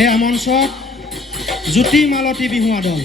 এয়া মঞ্চত জ্যোতি মালতী বিহুৱা দল।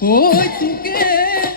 Oi, tu quer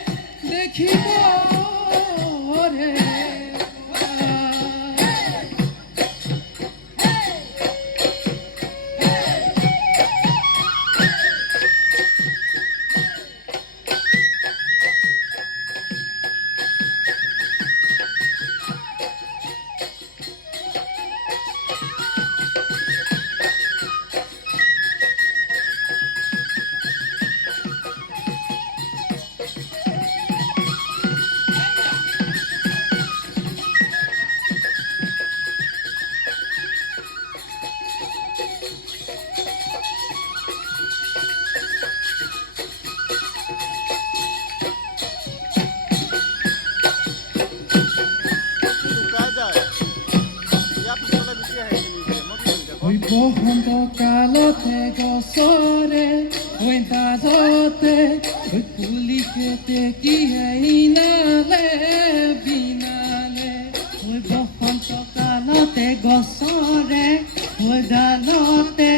সকালতে গছৰে ঐ দাজতে ঐ পুলি কেতে কি ইনালে বিনালে ঐ বসন্ত কালতে গছৰে ঐ ডালতে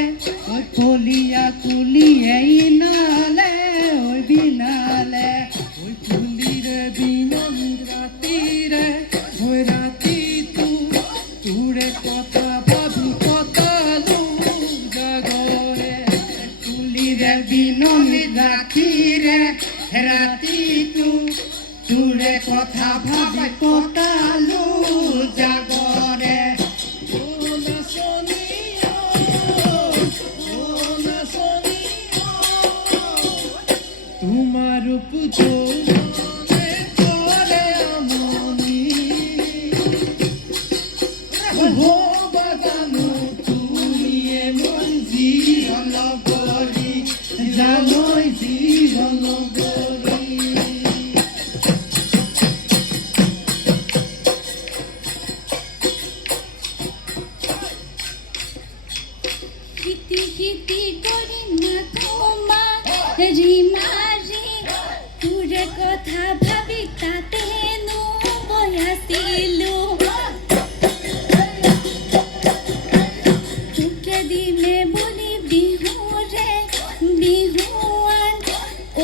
ঐ কলিয়া কুলিয়ে ইনালে ঐ বিনালে ঐ পুলিৰে বিননি ৰাতিৰে ঐ ৰাতিটো তোৰে কথা ভাবি কটালো জাগৰে তুলিৰে বিননি ৰাতিৰে ৰাতিটো তোৰে কথা ভাবি কটালো জাগৰে ও নাচনী তোমাৰ পুজো কথা ভাবি তাতে বয়াছিলো তোকে দিলে বুলি বিহুৰে বিহুৱান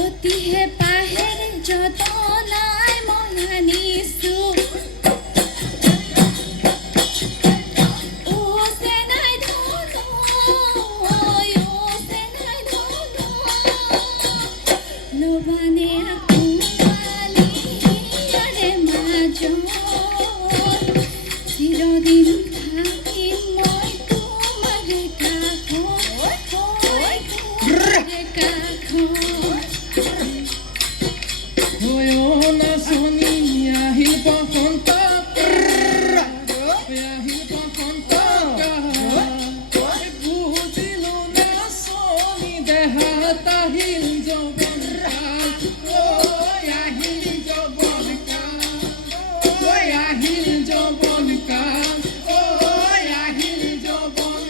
অতিহে পাহেৰে যতনাই মই আনিছো লবানে চিৰদিন থাকিম মই তোমাৰ কাষত নাচনী আহিল বসন্ত আহিল বসন্ত বুজিলো নাচনী দেহাত আহিল যৌৱন আহিল যৌৱন আহিল যৌৱন আহিল যৌৱন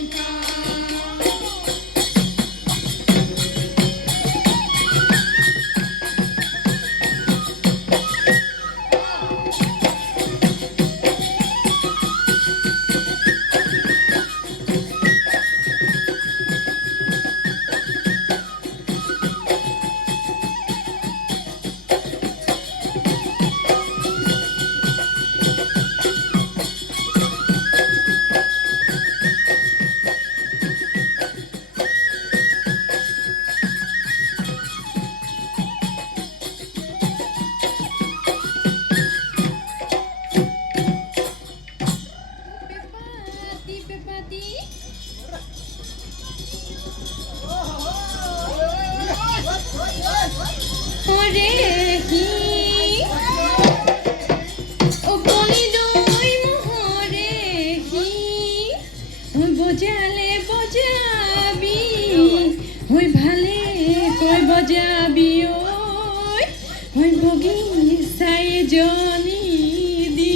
বজালে বজাবি হৈ ভালে কৈ বজাবি ঐ বগিচাই জনী দি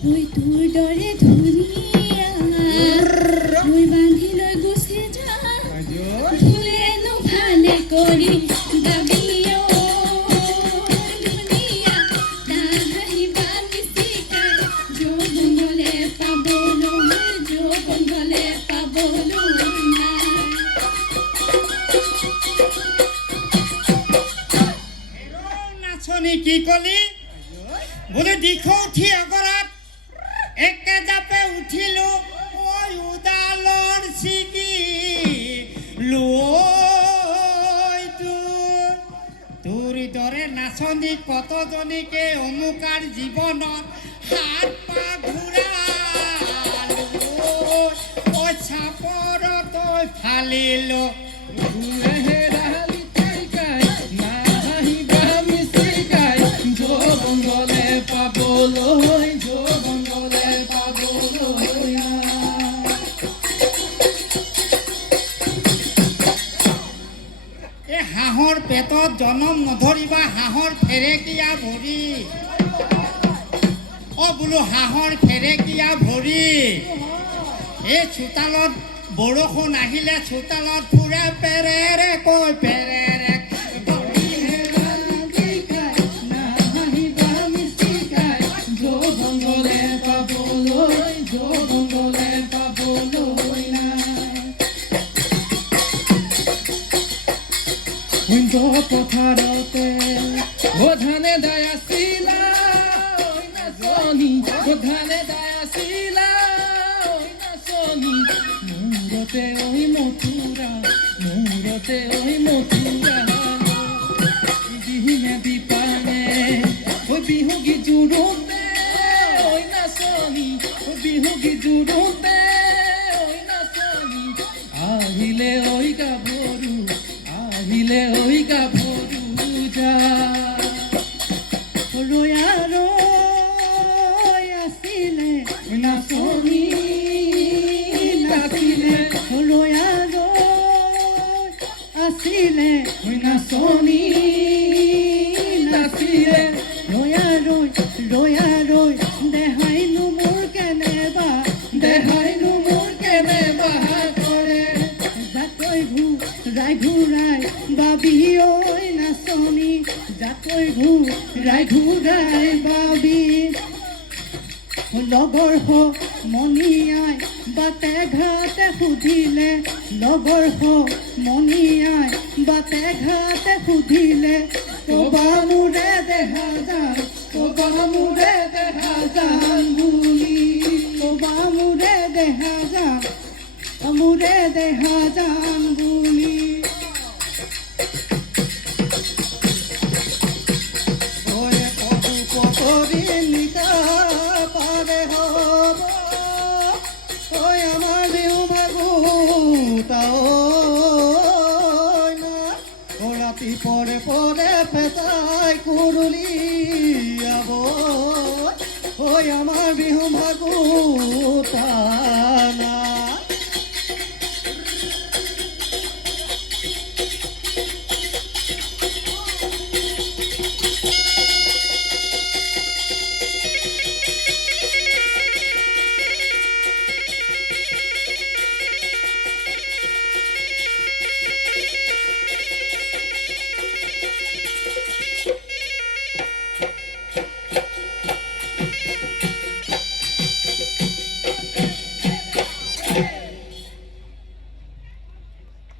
Oi, তোৰ দৰে ধুনীয়া মই বান্ধি লৈ গুচি যাম ফুলেনো ভালে কৰি গাবি কলি বোলে দিখ উঠি অগৰাত একে জাপে উঠিলো ঐ উদালৰ ছিগি লৈ তোৰ দৰে নাচনি কতজনীকে অমুকাৰ জীৱনত হাত পা ঘূৰালো ঐ চাপৰ তই ফালিলো হেৰালি তাইকাই নাহিবা মিছিকাই যৌৱন গলে পাবলৈ যৌৱন গলে পাবলৈ এই হাঁহৰ পেটত জনম নধৰিবা হাঁহৰ ফেৰেকীয়া ভৰি বোলো হাঁহৰ ফেৰেকীয়া ভৰি এই চোতালত বৰষুণ আহিলে চোতালত ফুৰে পেৰেৰে কৈ পেৰেৰে নাহিবা মিছিকাই যৌৱন গলে পাবলৈ যৌৱন গলে পাবলৈ পথাৰতে ধানে দাই আছিলা নাচনি ধানে দাই আছিলা নাচনি মূৰতে ঐ মথুৰা মূৰতে ঐ মথুৰা দিনে দীপানে ঐ বিহু গীত জোৰোতে ঐ নাচনি বিহু গীত জোৰোতে ঐ নাচনি আহিলে ঐ গাভৰু আহিলে ঐ গাভৰু যা ৰয়া ৰৈ আছিলে নাচনি নাচিলে ৰয়া ৰৈ আছিলে নাচনি নাচিলে ৰয়া ৰৈ দেহাইনো মোৰ কেনেবা দেহাইনো মোৰ কেনেবা কৰে জাকৈ ঘূৰাই বাবি ঐ নাচনি জাকৈ ঘূৰাই বাবি লগৰ মণিয়াই বাটে ঘাটে সুধিলে লগৰ মণিয়াই বাটে ঘাটে সুধিলে কবা মোৰে দেহা যান কবা মোৰে দেহা যান বুলি কবা মোৰে দেহা যান মোৰে দেহা যান বুলি পৰে পৰে পেতাই কুৰুলিয়াব ওই আমাৰ বিহু ভাগুতা